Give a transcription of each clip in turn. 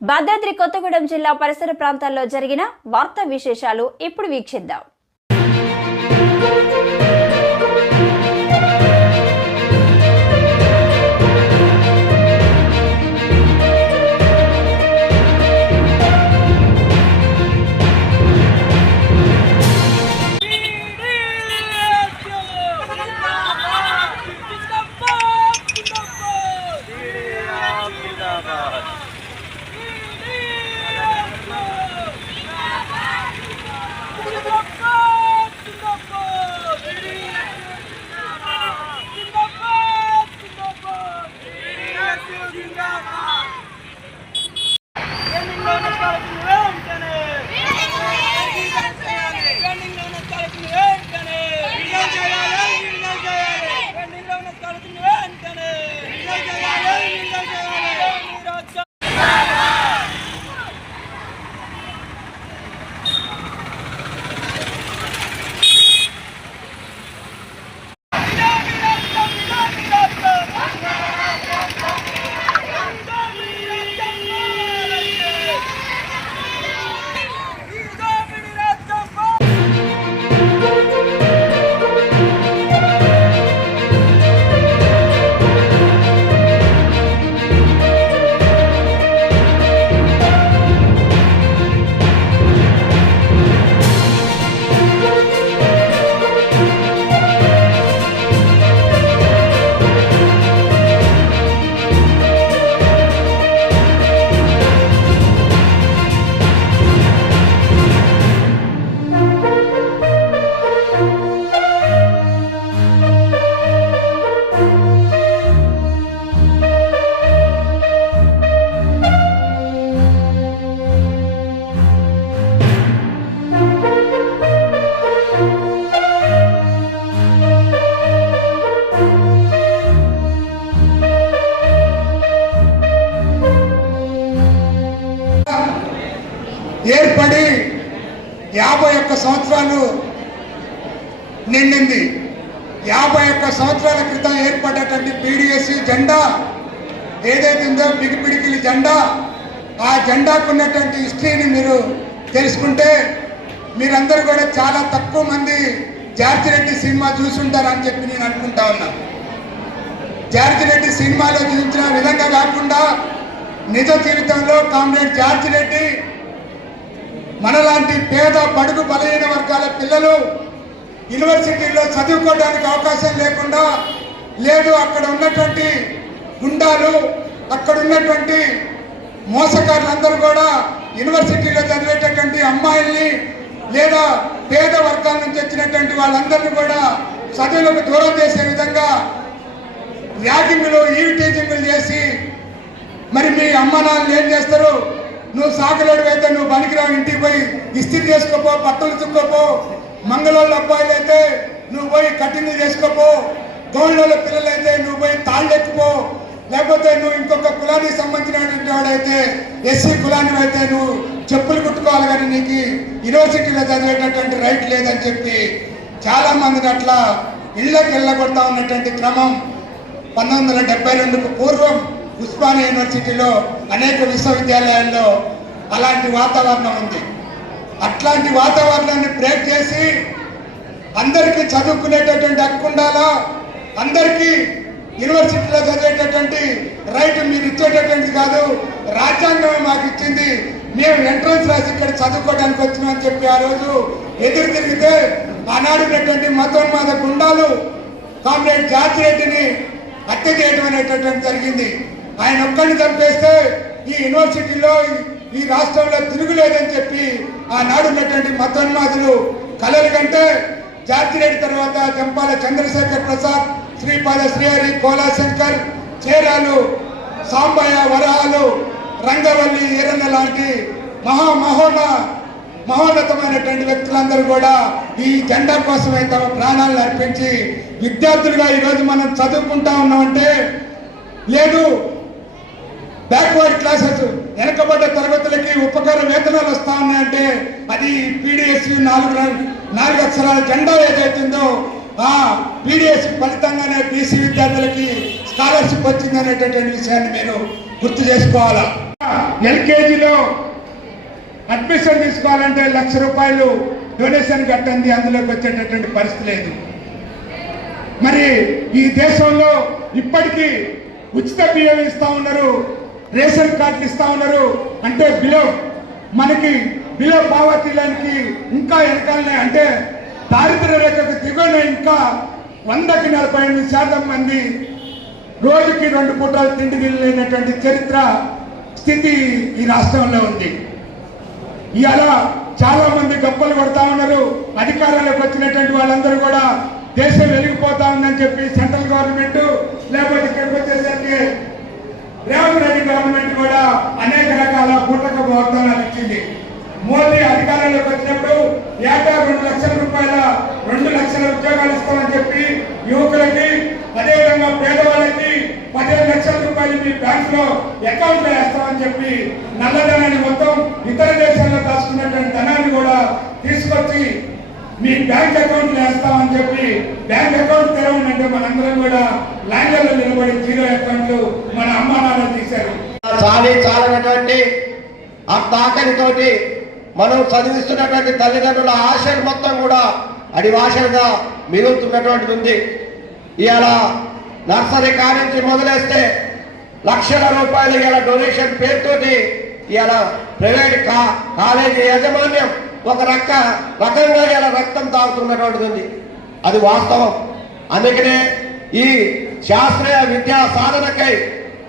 భద్రాద్రి కొత్తగూడెం జిల్లా పరిసర ప్రాంతాల్లో జరిగిన వార్తా విశేషాలు ఇప్పుడు వీక్షిద్దాం. ఏర్పడి 51 సంవత్సరాలు నిండింది. 51 సంవత్సరాల క్రితం ఏర్పడ్డటువంటి పీడిఎస్ జెండా ఏదైతే ఉందో బిగిపిడికిలి జెండా, ఆ జెండాకు ఉన్నటువంటి హిస్టరీని మీరు తెలుసుకుంటే మీరందరూ కూడా చాలా తక్కువ మంది జార్జి రెడ్డి సినిమా చూసుంటారని చెప్పి నేను అనుకుంటా ఉన్నా. జార్జి రెడ్డి సినిమాలో చూపించిన విధంగా కాకుండా నిజ జీవితంలో కామ్రేడ్ జార్జి రెడ్డి మనలాంటి పేద బడుగు బలహీన వర్గాల పిల్లలు యూనివర్సిటీల్లో చదువుకోవడానికి అవకాశం లేకుండా లేదు, అక్కడ ఉన్నటువంటి గుండాలు, అక్కడ ఉన్నటువంటి మోసకారులందరూ కూడా యూనివర్సిటీలో చదివేటటువంటి అమ్మాయిల్ని లేదా పేద వర్గాల నుంచి వచ్చినటువంటి వాళ్ళందరినీ కూడా చదువులకు దూరం చేసే విధంగా ర్యాగింగ్లు, ఈవిటీజింగ్లు చేసి మరి మీ అమ్మ నాన్నలు ఏం చేస్తారు? నువ్వు సాగలేడు అయితే నువ్వు పనికిరావు, ఇంటికి పోయి ఇస్త్రీ చేసుకోపో, బట్టలు చుక్కోపో, మంగళోళ్ళ అబ్బాయిలు అయితే నువ్వు పోయి కటింగ్ చేసుకోపో, గౌళ్ళ పిల్లలు అయితే నువ్వు పోయి తాళ్ళు ఎక్కుపో, లేకపోతే నువ్వు ఇంకొక కులానికి సంబంధించినటువంటి వాడైతే ఎస్సీ కులానికి అయితే నువ్వు చెప్పులు కుట్టుకోవాలి, కానీ నీకు యూనివర్సిటీలో చదివేటటువంటి రైట్ లేదని చెప్పి చాలా మందిని అట్లా ఇళ్ళకి వెళ్ళగొడతా ఉన్నటువంటి క్రమం 1972కు పూర్వం ఉస్మానియా యూనివర్సిటీలో అనేక విశ్వవిద్యాలయాల్లో అలాంటి వాతావరణం ఉంది. అట్లాంటి వాతావరణాన్ని బ్రేక్ చేసి అందరికీ చదువుకునేటటువంటి హక్కు ఉండాలా, అందరికీ యూనివర్సిటీలో చదివేటటువంటి రైట్ మీరు ఇచ్చేటటువంటిది కాదు, రాజ్యాంగమే మాకు ఇచ్చింది, మేము ఎంట్రన్స్ రాసి ఇక్కడ చదువుకోవడానికి వచ్చినామని చెప్పి ఆ రోజు ఎదురు తిరిగితే ఆనాడున్నటువంటి మతోన్మాద గుండాలు కామ్రేడ్ జార్జి రెడ్డిని హత్య చేయడం అనేటటువంటి జరిగింది. ఆయన ఒక్కడిని చంపేస్తే ఈ యూనివర్సిటీలో ఈ రాష్ట్రంలో తిరుగులేదని చెప్పి ఆనాడు ఉన్నటువంటి మతోన్మాదులు కలలు కంటే జార్జి రెడ్డి తర్వాత జంపాల చంద్రశేఖర్ ప్రసాద్, శ్రీపాద శ్రీహరి, కోలా శంకర్, చేరాలు, సాంబయ్య, వరహాలు, రంగవల్లి, ఈరన్న లాంటి మహోన్నతమైనటువంటి వ్యక్తులందరూ కూడా ఈ జెండా కోసమే తమ ప్రాణాలను అర్పించి విద్యార్థులుగా ఈరోజు మనం చదువుకుంటా ఉన్నామంటే, లేదు బ్యాక్వర్డ్ క్లాసెస్ వెనకబడ్డ తరగతులకి ఉపకార వేతనాలు వస్తా ఉన్నాయంటే అది పీడిఎస్ 4 అక్షరాల జెండా ఏదైతుందో ఆ పీడిఎస్ ఫలితంగానే బీసీ విద్యార్థులకి స్కాలర్షిప్ వచ్చిందనేటటువంటి విషయాన్ని మీరు గుర్తు చేసుకోవాలా. ఎల్కేజీలో అడ్మిషన్ తీసుకోవాలంటే 1,00,000 రూపాయలు డొనేషన్ కట్టండి, అందులోకి వచ్చేటటువంటి పరిస్థితి లేదు. మరి ఈ దేశంలో ఇప్పటికీ ఉచిత బియ్యం ఇస్తా ఉన్నారు, రేషన్ కార్డులు ఇస్తా ఉన్నారు. అంటే మనకి బిలో పావర్టీ లైన్కి ఇంకా వెనకాలనే, అంటే దారిద్ర్య రేఖకు దిగువన ఇంకా 100కి 48% మంది రోజుకి 2 పూటలు తిండి లేనటువంటి చరిత్ర స్థితి ఈ రాష్ట్రంలో ఉంది. ఇవాళ చాలా మంది గొప్పలు కొడతా ఉన్నారు. అధికారంలోకి వచ్చినటువంటి వాళ్ళందరూ కూడా దేశం వెలిగిపోతా ఉందని చెప్పి సెంట్రల్ గవర్నమెంట్, లేకపోతే ఇక్కడికి వచ్చేసరికి రేవంత్ రెడ్డి గవర్నమెంట్ కూడా అనేక రకాల పూటక వాగ్దానాలు ఇచ్చింది. మోదీ అధికారంలోకి వచ్చినప్పుడు ఏటా 2 లక్షల రూపాయల 2 లక్షల ఉద్యోగాలు ఇస్తామని చెప్పి యువకులకి, అదేవిధంగా పేదవాళ్ళకి 15 లక్షల రూపాయలు మీ బ్యాంకులో అకౌంట్లో వేస్తామని చెప్పి నల్లధనాన్ని మొత్తం ఇతర దేశాల్లో దాచుకున్నటువంటి ధనాన్ని కూడా తీసుకొచ్చి మీ బ్యాంక్ అకౌంట్లో వేస్తామని చెప్పి బ్యాంక్ అకౌంట్ తెరవనంటే మనందరం కూడా లైన్లలో నిలబడి 0 అకౌంట్లు మన అమ్మా నాన్న తీశారు. చాలినటువంటి ఆ తాకనితోటి మనం చదివిస్తున్నటువంటి తల్లిదండ్రుల ఆశలు మొత్తం కూడా అడివాశలుగా మిగులుతున్నటువంటిది ఉంది. ఇవాళ నర్సరీ కానించి మొదలేస్తే లక్షల రూపాయలు ఇలా డొనేషన్ పేరుతోటి ఇవాళ ప్రైవేట్ కాలేజీ యాజమాన్యం ఒక రకంగా ఇలా రక్తం తాగుతున్నటువంటిది ఉంది. అది వాస్తవం. అందుకనే ఈ శాస్త్రీయ విద్యా సాధనకై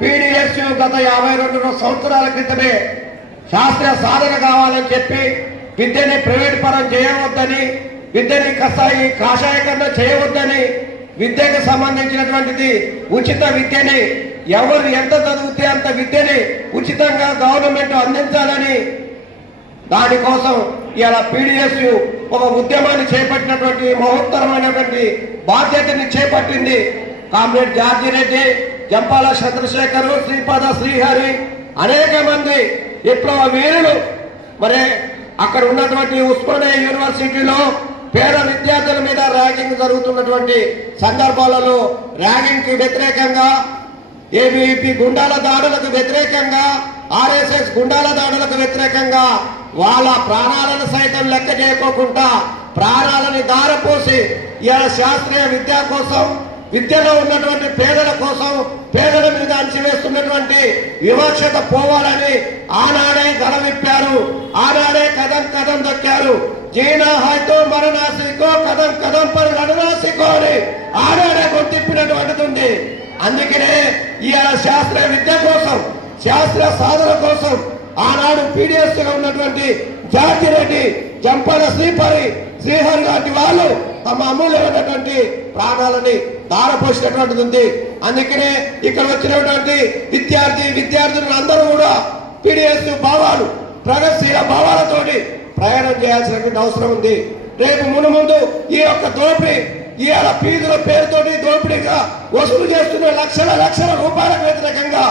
PDSU గత 52 సంవత్సరాల క్రితమే శాస్త్రీయ సాధన కావాలని చెప్పి విద్యని ప్రైవేట్ పరం చేయవద్దని, విద్యని కాషాయకరణ చేయవద్దని, విద్యకు సంబంధించినటువంటిది ఉచిత విద్యని ఎవరు ఎంత చదివితే అంత విద్యని ఉచితంగా గవర్నమెంట్ అందించాలని దానికోసం ఇలా PDSU ఒక ఉద్యమాన్ని చేపట్టినటువంటి మహోత్తరమైనటువంటి బాధ్యతని చేపట్టింది. కామ్రేడ్ జార్జి రెడ్డి, జంపాల చంద్రశేఖర్, శ్రీపాద శ్రీహరి, అనేక మంది విప్లవ వీరులు. మరి అక్కడ ఉన్నటువంటి ఉస్మానియా యూనివర్సిటీలో పేద విద్యార్థుల మీద ర్యాగింగ్ జరుగుతున్నటువంటి సందర్భాలలో ర్యాగింగ్ కి వ్యతిరేకంగా, ABVP గుండాల దాడులకు వ్యతిరేకంగా, RSS గుండాల దాడులకు వ్యతిరేకంగా వాళ్ళ ప్రాణాలను సైతం లెక్క చేయకోకుండా ప్రాణాలని దారపోసి ఇవాళ శాస్త్రీయ విద్య కోసం, విద్యలో ఉన్నటువంటి పేదల కోసం, పేదల మీద అణచివేస్తున్నటువంటి వివక్షత పోవాలని ఆనాడే గడవిప్పారు, ఆనాడే కదం దొక్కారు. జీనా హాయ్తో మరణాసికో కదం పర్ లడనాసికో అని ఆనాడే గొంతిప్పినటువంటిది ఉంది. అందుకనే ఇవాళ శాస్త్రీయ విద్య కోసం, శాస్త్రీయ సాధన కోసం ఆనాడు PDSగా ఉన్నటువంటి జార్జి రెడ్డి, జంపాల శ్రీహరి లాంటి వాళ్ళు తమ అమూల్యమైనటువంటి ప్రాణాలని దారపోసినటువంటిది ఉంది. అందుకనే ఇక్కడ వచ్చినటువంటి విద్యార్థులు అందరూ కూడా PDSU భావాలు, ప్రగతిశీల భావాలతోటి ప్రయాణం చేయాల్సినటువంటి అవసరం ఉంది. రేపు ముందు ఈ యొక్క దోపిడీ, ఇవాళ ఫీజుల పేరుతోటి దోపిడీగా వసూలు చేస్తున్న లక్షల రూపాయలకు వ్యతిరేకంగా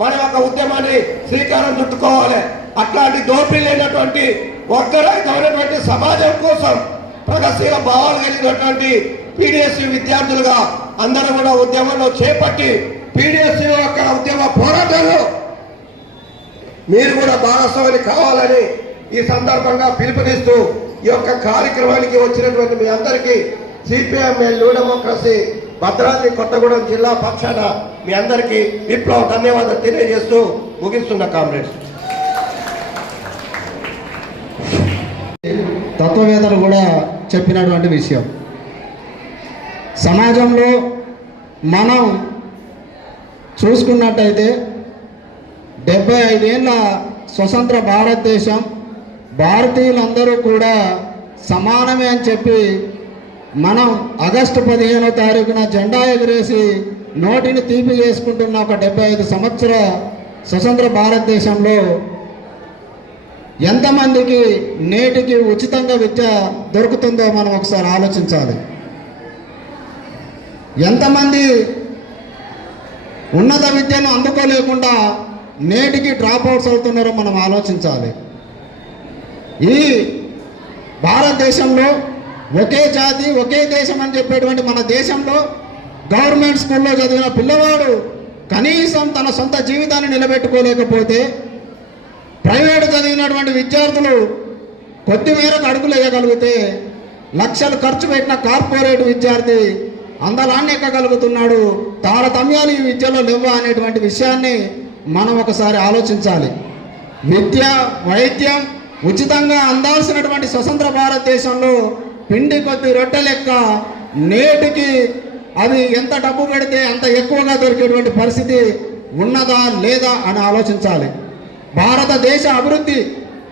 మనం ఒక ఉద్యమాన్ని శ్రీకారం చుట్టుకోవాలి. అట్లాంటి దోపిడీ లేనటువంటి ఒక్కరైనటువంటి సమాజం కోసం ప్రగతిశీల భావాలు కలిగినటువంటి PDSU విద్యార్థులుగా అందరూ కూడా ఉద్యమంలో చేపట్టి PDSU యొక్క ఉద్యమ పోరాటంలో మీరు కూడా భాగస్వామి కావాలని ఈ సందర్భంగా పిలుపునిస్తూ ఈ యొక్క కార్యక్రమానికి వచ్చినటువంటి మీ అందరికీ CPIM new democracy Bhadradri Kothagudem జిల్లా పక్షాన మీ అందరికీ విప్లవ ధన్యవాదాలు తెలియజేస్తూ ముగిస్తున్న కామ్రేడ్స్. తత్వవేత్తలు కూడా చెప్పినటువంటి విషయం, సమాజంలో మనం చూసుకున్నట్టయితే 75 ఏళ్ళ స్వతంత్ర భారతదేశం, భారతీయులందరూ కూడా సమానమే అని చెప్పి మనం ఆగస్టు 15వ తారీఖున జెండా ఎగరేసి నోటిని తీపి చేసుకుంటున్న ఒక 75 సంవత్సర స్వతంత్ర భారతదేశంలో ఎంతమందికి నేటికి ఉచితంగా విద్య దొరుకుతుందో మనం ఒకసారి ఆలోచించాలి. ఎంతమంది ఉన్నత విద్యను అందుకోలేకుండా నేటికి డ్రాప్ అవుట్స్ అవుతున్నారో మనం ఆలోచించాలి. ఈ భారతదేశంలో ఒకే జాతి ఒకే దేశం అని చెప్పేటువంటి మన దేశంలో గవర్నమెంట్ స్కూల్లో చదివిన పిల్లవాడు కనీసం తన సొంత జీవితాన్ని నిలబెట్టుకోలేకపోతే ప్రైవేటు చదివినటువంటి విద్యార్థులు కొద్ది మేరకు అడుగులు వేయగలిగితే లక్షలు ఖర్చు పెట్టిన కార్పొరేట్ విద్యార్థి అందలాన్ని ఎక్కగలుగుతున్నాడు. తారతమ్యాలు ఈ విద్యలో లేవా అనేటువంటి విషయాన్ని మనం ఒకసారి ఆలోచించాలి. విద్య, వైద్యం ఉచితంగా అందాల్సినటువంటి స్వతంత్ర భారతదేశంలో పిండి కొద్ది రొట్టె లెక్క నేటికి అవి ఎంత డబ్బు పెడితే అంత ఎక్కువగా దొరికేటువంటి పరిస్థితి ఉన్నదా లేదా అని ఆలోచించాలి. భారతదేశ అభివృద్ధి,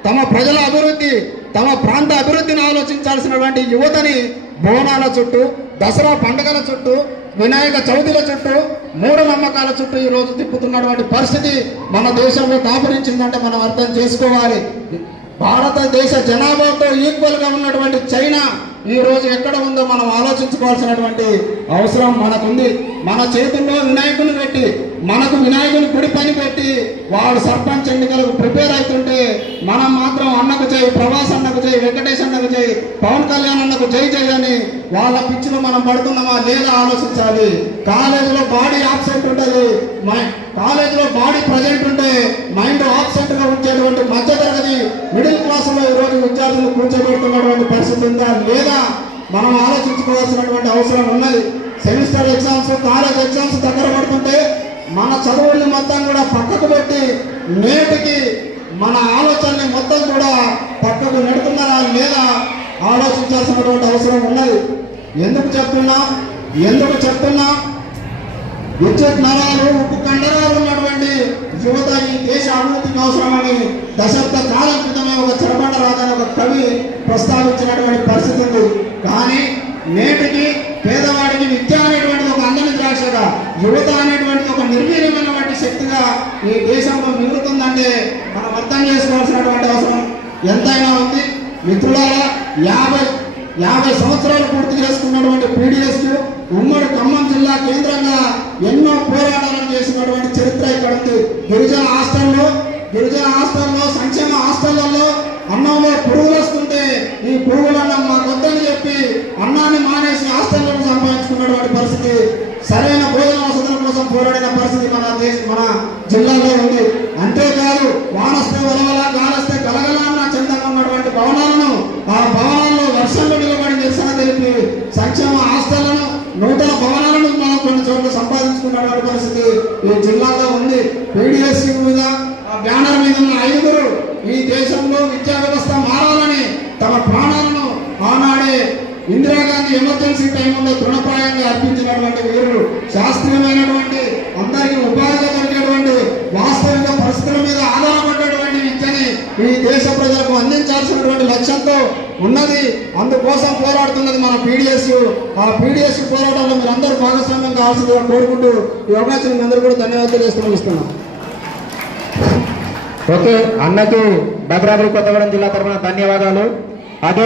తమ ప్రజల అభివృద్ధి, తమ ప్రాంత అభివృద్ధిని ఆలోచించాల్సినటువంటి యువతని బోనాల చుట్టూ, దసరా పండుగల చుట్టూ, వినాయక చవితుల చుట్టూ, మూఢనమ్మకాల చుట్టూ ఈరోజు తిప్పుతున్నటువంటి పరిస్థితి మన దేశంలో దాపురించిందంటే మనం అర్థం చేసుకోవాలి. భారతదేశ జనాభాతో ఈక్వల్గా ఉన్నటువంటి చైనా ఈ రోజు ఎక్కడ ఉందో మనం ఆలోచించుకోవాల్సినటువంటి అవసరం మనకుంది. మన చేతుల్లో వినాయకుని పెట్టి, మనకు వినాయకుని గుడి పని పెట్టి వాడు సర్పంచ్ ఎన్నికలకు ప్రిపేర్ అవుతుంటే మనం మాత్రం అన్నకు చేయి, ప్రభాస్ అన్నకు చేయి, వెంకటేష్ అన్నకు చేయి, పవన్ కళ్యాణ్ అన్నకు జై జై అని వాళ్ళ పిచ్చిలో మనం పడుతున్నామా లేదా ఆలోచించాలి. కాలేజీలో బాడీ ఆబ్సెంట్ ఉంటుంది, కాలేజీలో బాడీ ప్రజెంట్ ఉంటే మైండ్ ఆబ్సెంట్ గా ఉంచేటువంటి మధ్యతరగతి మిడిల్ క్లాస్ లో ఈ రోజు విద్యార్థులు కూర్చోబెడుతున్నటువంటి పరిస్థితి ఉందా లేదా మనం ఆలోచించుకోవాల్సినటువంటి అవసరం ఉన్నది. సెమిస్టర్ ఎగ్జామ్స్, కాలేజ్ ఎగ్జామ్స్ దగ్గర పడుతుంటే మన చదువుల్ని మొత్తం కూడా పక్కకు పెట్టి నేటికి మన ఆలోచనని మొత్తం కూడా పక్కకు నెడుతున్నారా లేదా ఆలోచించాల్సినటువంటి అవసరం ఉన్నది. ఎందుకు చెప్తున్నా విద్యుత్ నరాలు, ఉప్పు కండరాలు ఉన్నటువంటి యువత ఈ దేశ అభివృద్ధికి అవసరమని దశాబ్ద కాలం క్రితమే ఒక చెరబండ రాజని ఒక కవి ప్రస్తావించినటువంటి పరిస్థితి ఉంది. కానీ నేటికి పేదవాడికి విద్య అనేటువంటిది ఒక అందని ద్రాక్షగా, యువత అనేటువంటిది ఒక నిర్వీర్యమైనటువంటి శక్తిగా ఈ దేశంలో మిగులుతుందంటే మనం అర్థం చేసుకోవాల్సినటువంటి అవసరం ఎంతైనా ఉంది. మిత్రులారా, 50 సంవత్సరాలు పూర్తి చేసుకున్నటువంటి పీడిఎస్ ఉమ్మడి ఖమ్మం జిల్లా కేంద్రంగా ఎన్నో పోరాటాలను చేసినటువంటి చరిత్ర ఇక్కడ ఉంది. గిరిజన హాస్టల్లో, సంక్షేమ హాస్టళ్లలో అన్నంలో పురుగులు వస్తుంటే ఈ పురుగులన్నం మాకు వద్దని చెప్పి అన్నాన్ని మానేసి హాస్టళ్లను సంపాదించుకున్నటువంటి పరిస్థితి, సరైన భోజన వసతుల కోసం పోరాడిన పరిస్థితి మన జిల్లాలో ఉంది. అంతేకాదు, వానొస్తే వలవల, గాలొస్తే గలగల అన్న చందంగా ఉన్నటువంటి భవనాలను, ఆ భవనాల్లో వర్షంలో నిలబడి నిరసన తెలిపి సంక్షేమ హాస్టళ్లను, నూతన భవనాలను మనం కొన్ని చోట్ల సంపాదించుకున్నటువంటి పరిస్థితి ఈ జిల్లాలో ఉంది. పీడిఎస్సీ మీద బ్యానర్ మీద ఉన్న 5 ఈ దేశంలో విద్యా వ్యవస్థ మారాలని తమ ప్రాణాలను ఆనాడే ఇందిరాగాంధీ ఎమర్జెన్సీ టైంలో తృణప్రాయంగా అర్పించినటువంటి వీరులు, శాస్త్రీయమైనటువంటి అందరికీ ఉపాధిగా దొరికేటువంటి వాస్తవిక పరిస్థితుల మీద ఆధారపడినటువంటి విద్యని ఈ దేశ ప్రజలకు అందించాల్సినటువంటి లక్ష్యంతో ఉన్నది. అందుకోసం పోరాడుతున్నది మన పీడిఎస్యు. ఆ పీడిఎస్యు పోరాటంలో మీరు అందరూ భాగస్వామ్యం కావాల్సిందిగా కోరుకుంటూ ఈ అవకాశం అందరూ కూడా ధన్యవాదాలు చేస్తున్నాం. ఓకే, అన్నకు భద్రాద్రి కొత్తగూడెం జిల్లా తరఫున ధన్యవాదాలు. అదే